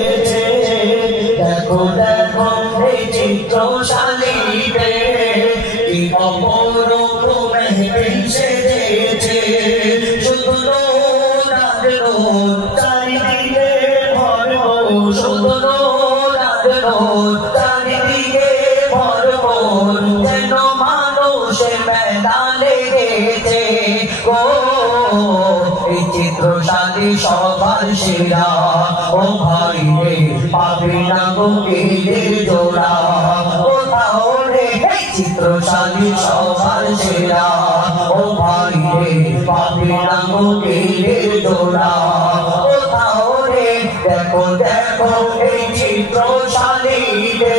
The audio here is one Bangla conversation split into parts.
সেজেছে দেখো দেখো এই চিত্রশালীতে কি অপরূপ মেহফিল সেজেছে শুধু নূর আর নূর চারিদিকে ভরপুর শুধু নূর আর নূর চারিদিকে ভরপুর যেন মানুষের ময়দানে গেছে গো এই চিত্রশালী সবার সেরা ও ভাই রে পাবি না গোকিলের জোড়া কোথাও রে এই চিত্রশালী সবার সেরা ও ভাই রে পাবি না গোকিলের জোড়া কোথাও রে দেখো দেখো এই চিত্রশালীতে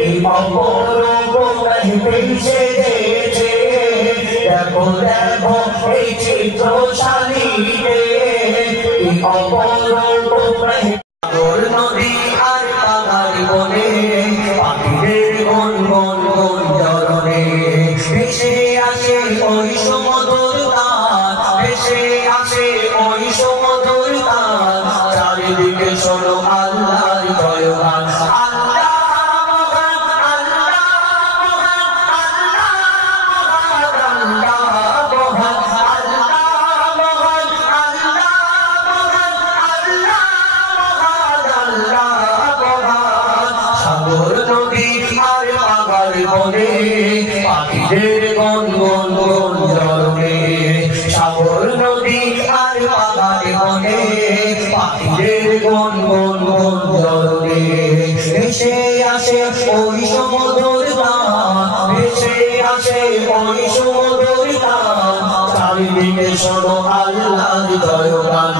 এই অপরূপ মেহফিল সেজেছে দেখো দেখো এই চিত্রশালীতে এই অপরূপ মেহফিল নদী আর পাহাড় বনে পাখিদের গুনগুন গুঞ্জরণে ভেসে আসে ওই সুমধুর গান ভেসে আসে ওই সুমধুর গান চারিদিকে শোনো আল্লাহর জয়গান সাগর নদী আর পাহাড় বনে পাখিদের গুনগুন গুঞ্জরণে সাগর নদী আর পাহাড় বনে পাখিদের গুনগুন গুঞ্জরণে ভেসে আসে ওই সুমধুর গান ভেসে আসে ওই সুমধুর গান চারিদিকে শোনো আল্লাহর জয়গান